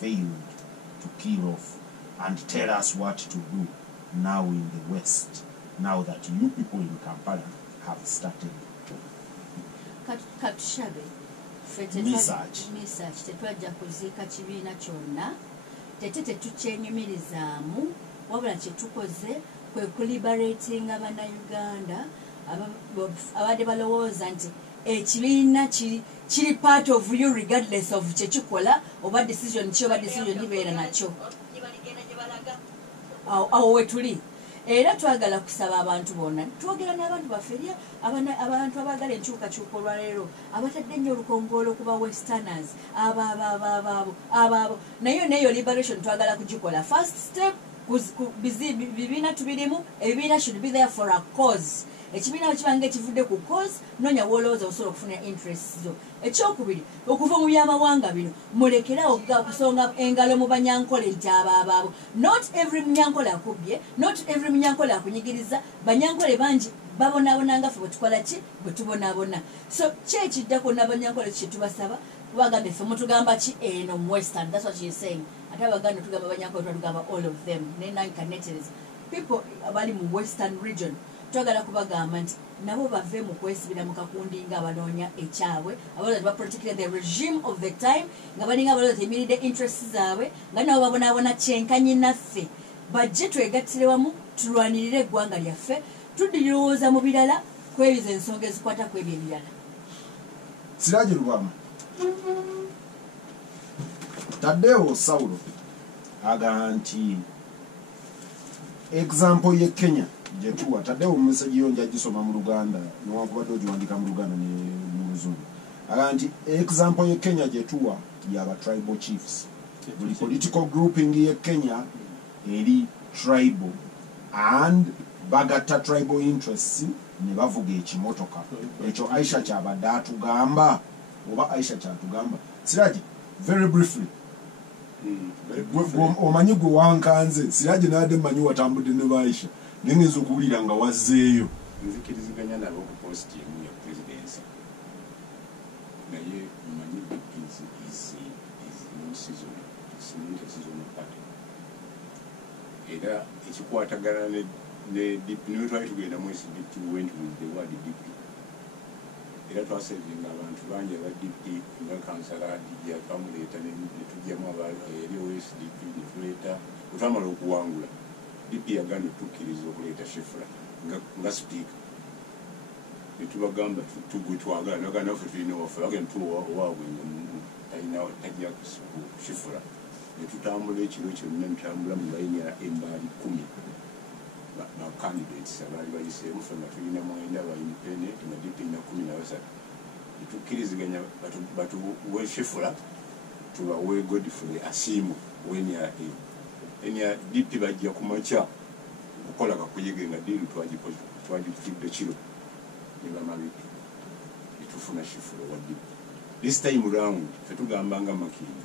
failed to kill off and tell us what to do now in the West, now that you people in Kampala have started research tetwajja kuziika kibiina kyonna tete tetukyenyumirizaamu wabula kyetukoze kwe kuliberating abannayuganda abadde balowooza nti ekibiina kiri part of you regardless of kyekikola oba decision ki oba decision libeera nakyo awo wetuli. Era twagala kusaba abantu bonna twogera n'abantu baffe eri abantu abagala enkyukakyuka olwaleero abatadde nnyo olukongolo kuba westerners abo naye neyo liberation twagala kugikola. First step bibiina tubirimu ebibiina should be there for a cause. Ekibiina kibanga ekivudde ku cause noonya woolowooza osobola okufuna interest zo. Ekyokubiri okuva mu byamawanga bino mulekerawo kusonga engalo mu banyankole nti abo not every munyankole akubbye, not every munyankole akunyigiriza. Banyankole bangi babonaabona ffe bwe tukola ki bwe tubonaabona. So kyekiddako n'abanyankole kye tubasaba tubagamba ffe mutugamba ki eno mu western, that's what she is saying. Ate abaganda tugamba banyankole twatugamba all of them nenankaneters people abali mu western region twagala kubagamba nti nabo bave mu kwesibira mu kakundi nga abanoonya ekyabwe abalooza baprotected the regime of the time nga balinga abalooza emiridde interests zaabwe nga nabo babonaabona kyenkanyi naffe bajje twegattire wamu tulwanirire eggwanga lyaffe tuddirowooza mu birala kwebiza ensonga ezikwata ku ebyo ebirala. Siraje Lubama Tadeo Saulo agamba nti example ye Kenya jetuwa Tadeo message yo njagisoma mu Luganda newankubadde ogiwandika mu Luganda ne mu Luzungu agamba nti example ye Kenya jetuwa yaba tribal chiefs buli political grouping ye Kenya eri tribal and bagata tribal interests ne bavuga ekimotoka ekyo Aisha kyabadde atugamba oba Aisha kyatugamba. Siraje very briefly omanyi gwe wankanze Siraje n'adde mmanyi watambudde ne Aisha nengeza okuwulira nga wazzeeyo nzikiriziganya nabo ku positimu ya presidency naye mmanyi season party era ekikwatagana ne DP niwe twali tugenda mwesi DP went with the word DP era twasevinga abantu bangi aba DP nga kansala dijja twamuleeta ne tujjamu eri OSDP ne tuleeta otwamala okuwangula DP yagana tukkiriza okuleeta Shifra nga speaker netubagamba tugwe twagala nagana ffe tulina waffe bagenda tuwaabwe nga tajja Shifra netutambula ekiro kyonna netutambula mu layini ya embaali 10 na candidates abaali bayiseemu ffe nga tulina mwenda ba independent nga DP na 13 netukkiriziganya batuwe Shifra tubawe Godfrey Asiimo wenya enya DP bajja kumakya okukola kakuyege nga diri twagikidde kiro ne bamabiki netufuna Shifra wa DP. This time round fetugambanga Makindu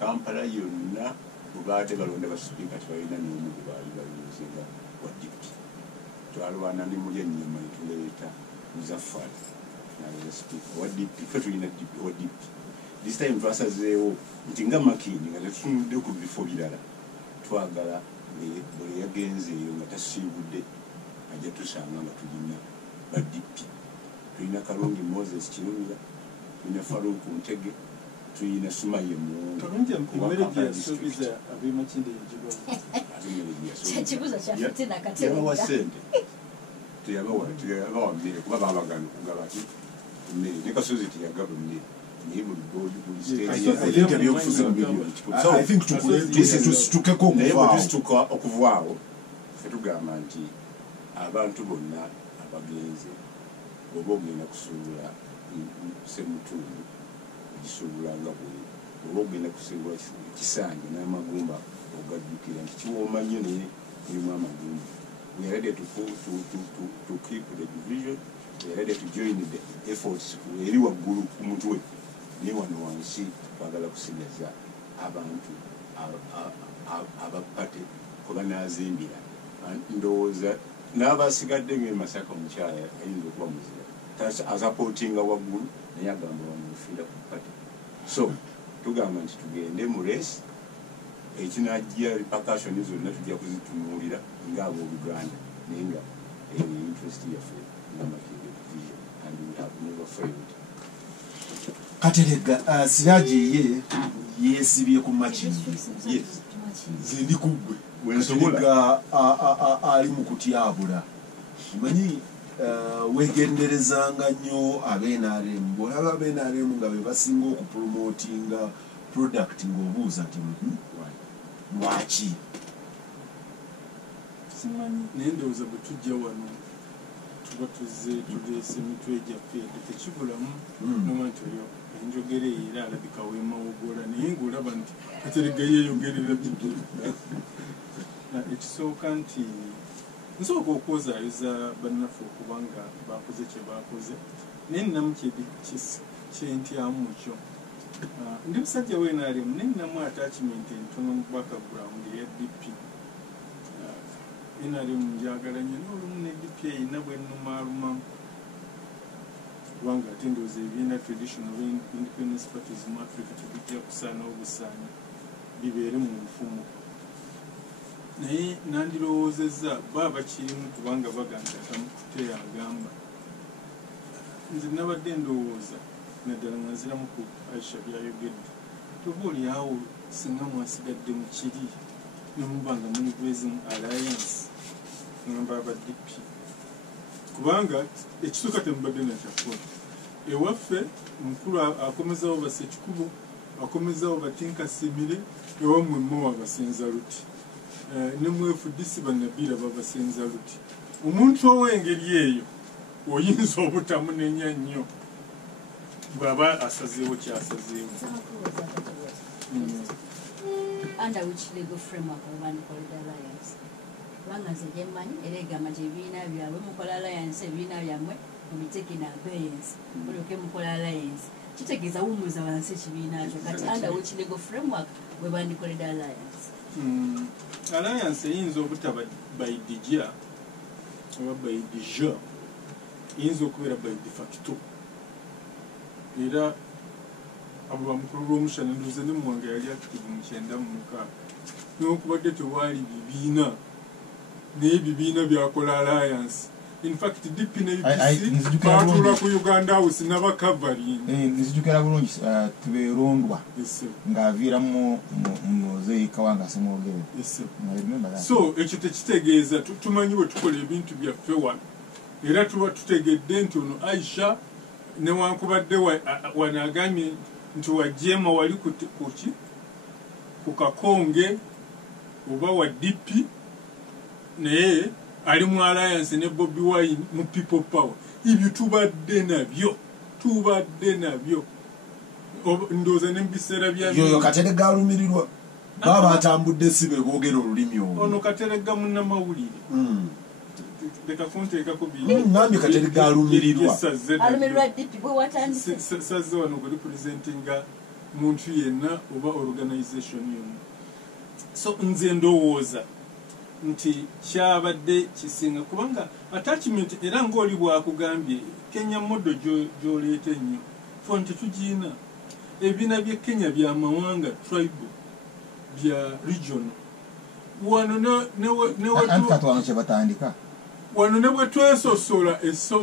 Kampala yonna bubaate balonda basipika tebalina n'omu gwe baali baluuzinga wa DP. Twalwana ne mulya ennyama netuleeta Muzaffari naleza speaker wa DP fe tulina DP wa DP. This time twasazeewo nti nga Makindu nga tetunudde ku bifo birala twagala buli yagenzeeyo nga tasiibudde ajja tusanga nga tulina ba DP. Tulina Kalongi Moses Kirumira, tulina Faruku Ntege, tulina Sumaye Muwongo. Kalongi mmerege yasuubiza abimakindi ejigo. Kyekibuuzo kyaffe na kati. Yabawa ssente. Teyabawa mmere kuba baabagana okugaba ati mmere ne Kasozi teyagaba mmere. I think okuvaawo fetugamba nti abantu bonna abagenze oba ogenda kusuubula Ssemutundu ogisuubulanga bwe oba ogenda kusuubula Kisanja n'amagumba ogajjukira nti kiwooma nnyo naye mulimu amagumba. We are ready to keep the division. We are ready to join the efforts eri waggulu ku mutwe ne wano wansi twagala kusigaza abantu abapate kuba nazimbira ndowooza n'abasigadde ng'Emasaka omukyala ayinza okuba muzira asapootinga waggulu naye agamba bamufiira ku pate. So tugamba nti tugende mu race ekinajja repercussion zonna tujja kuzitunuulira ngaabo Oluganda naye nga interest yaffe n'amakerere vision and we have never failed. Katerega Siraji ye yesibye ku makini. Yes. Zindi kubwe. Wensobola ali mu kutyabula. Manyi wegenderezanga nnyo abenaremu bwolaba abenaremu nga be basinga okupromotinga product ng'obuuza nti lwaki simanyi naye ndowooza bwe tujja wano tuba tuleese emitwe gyaffe tekibulamu noma nti oyo enjogera eyo era alabika weemawogola naye ng'olaba nti Katerega yeeyogerera bidde ekisooka nti nsooka okwozaayoza bannaffe okuba nga bakoze kye bakoze naye nnamu kyentyamu kyo ndi musajja weenaalemu naye nnamu attachment entono mu background eya DP enaalemu njagala nnyo n'olumu ne DP eyina bwennumaaluma kubanga ate ndowooza ebibiina traditional independence parties mu Africa tebijja kusaana obusaanyi bibeere mu nfumo naye nandirowoozezza bakirimu kubanga bagamba tamukuteya agamba nze nabadde ndowooza naddala nga nziramu ku Aisha byayogedde toba oliawo singa mwasigadde mu kiri nemuba nga muli Blazing Alliance ngamba aba DP kubanga ekisooka temubadde nakyakola ewaffe mukulu akomezawo Basekikubo akomezawo Batinkasimire ewammwe mmowa basenza luti ne mu FDC bannabira babasenza luti omuntu ow'engeri eyo oyinza obutamunenya nnyo bw'aba asazeewo kyasazeewo. Under which legal framework Urban Corridor Alliance? Kubanga nze gye mmanyi era egamba nti ebibiina byabwe mukola alliance ebibiina byammwe mubiteeke in abeyance mulyoke mukola alliance kitegeeza wumuza wansi ekibiina kyo kati under which legal framework Urban Corridor Alliance? Alliance eyinza obutaba by dija oba by dija eyinza okubeera by de facto era abo bamukulu lw'omushana nduze ne muwange yali active mu 96 n'okubadde tewaali bibiina naye ebibiina byakola alliance in fact DP ne UPC baatuula ku Uganda House n'abakavaring nzijukira bulungi tubeerondwa ng'aviiramu muzeeyi Kawanga Semwogere. So ekyo tekitegeeza tumanyi bwe tukola ebintu byaffe wano era tuba tutegedde nti ono Aisha newankubadde wanaagambye nti wajjeema wali kuki ku Kakonge oba wa DP naye ali mu alliance ne Bobi Wine mu People Power. Ibyo tubadde nabyo ndowooza ne mu biseera bya yoyo Katerega alumirirwa baba atambudde sibe boogera olulimi olwo ono Katerega munnamawulire leka kunteekako namye Katerega alumirirwa DP bwe watandise saze wano ku representinga muntu yenna oba organization yonna. So nze ndowooza nti kyabadde kisinga kubanga attachment era ng'oli bwakugambye Kenya modo gy'oleeta ennyo fon tetugiina ebibiina by'e Kenya bya mawanga tribal bya regional wano ne bwe twesosola